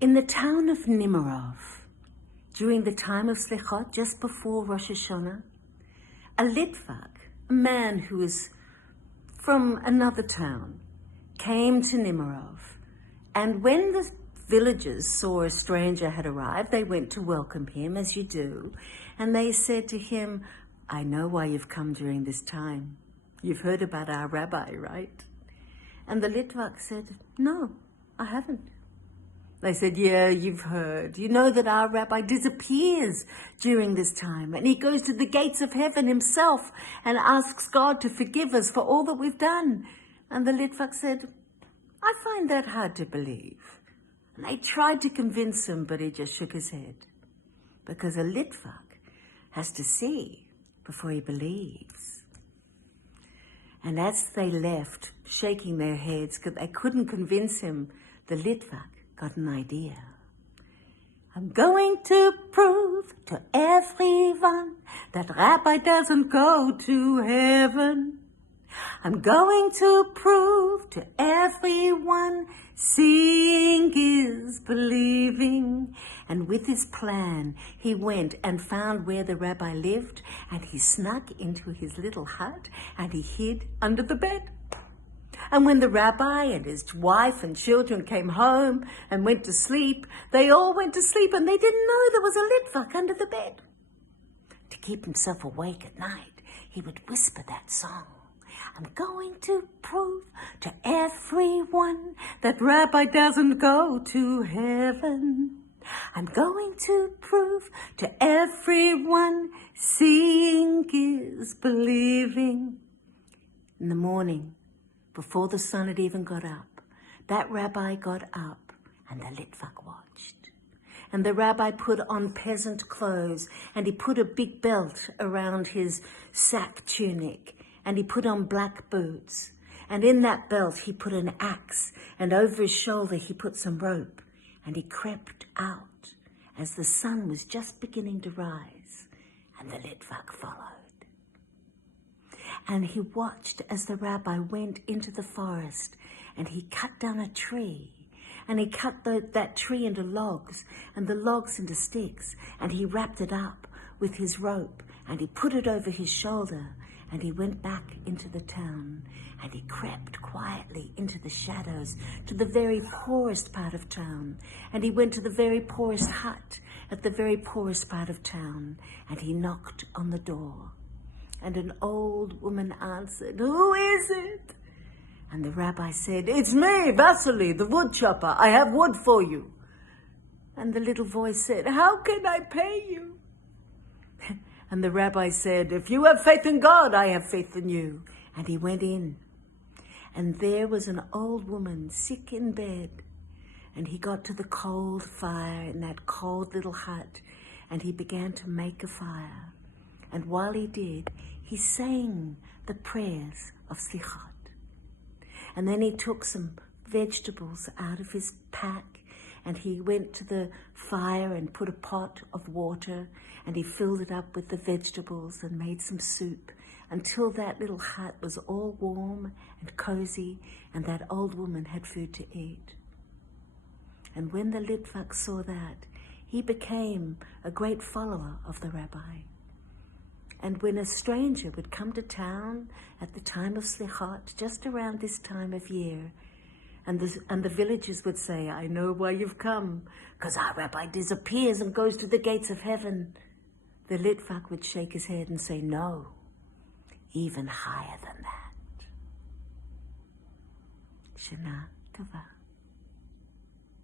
In the town of Nemirov, during the time of Slichot, just before Rosh Hashanah, a Litvak, a man who was from another town, came to Nemirov. And when the villagers saw a stranger had arrived, they went to welcome him, as you do. And they said to him, "I know why you've come during this time. You've heard about our rabbi, right?" And the Litvak said, "No, I haven't." They said, "Yeah, you've heard. You know that our rabbi disappears during this time, and he goes to the gates of heaven himself and asks God to forgive us for all that we've done." And the Litvak said, "I find that hard to believe." And they tried to convince him, but he just shook his head. Because a Litvak has to see before he believes. And as they left, shaking their heads, because they couldn't convince him, the Litvak got an idea. "I'm going to prove to everyone that Rabbi doesn't go to heaven. I'm going to prove to everyone seeing is believing." And with his plan, he went and found where the rabbi lived, and he snuck into his little hut and he hid under the bed. And when the rabbi and his wife and children came home and went to sleep, they all went to sleep and they didn't know there was a Litvak under the bed. To keep himself awake at night, he would whisper that song. "I'm going to prove to everyone that Rabbi doesn't go to heaven. I'm going to prove to everyone seeing is believing." In the morning, before the sun had even got up, that rabbi got up and the Litvak watched. And the rabbi put on peasant clothes, and he put a big belt around his sack tunic, and he put on black boots. And in that belt he put an axe, and over his shoulder he put some rope, and he crept out as the sun was just beginning to rise, and the Litvak followed. And he watched as the rabbi went into the forest, and he cut down a tree, and he cut that tree into logs, and the logs into sticks, and he wrapped it up with his rope, and he put it over his shoulder, and he went back into the town, and he crept quietly into the shadows to the very poorest part of town, and he went to the very poorest hut at the very poorest part of town, and he knocked on the door. And an old woman answered, "Who is it?" And the rabbi said, "It's me, Vasily, the wood chopper. I have wood for you." And the little voice said, "How can I pay you?" And the rabbi said, "If you have faith in God, I have faith in you." And he went in. And there was an old woman sick in bed. And he got to the cold fire in that cold little hut, and he began to make a fire. And while he did, he sang the prayers of Slichot. And then he took some vegetables out of his pack, and he went to the fire and put a pot of water, and he filled it up with the vegetables and made some soup until that little hut was all warm and cozy, and that old woman had food to eat. And when the Litvak saw that, he became a great follower of the rabbi. And when a stranger would come to town at the time of Slichot, just around this time of year, and the villagers would say, "I know why you've come, because our rabbi disappears and goes to the gates of heaven," the Litvak would shake his head and say, "No, even higher than that." Shana Tova.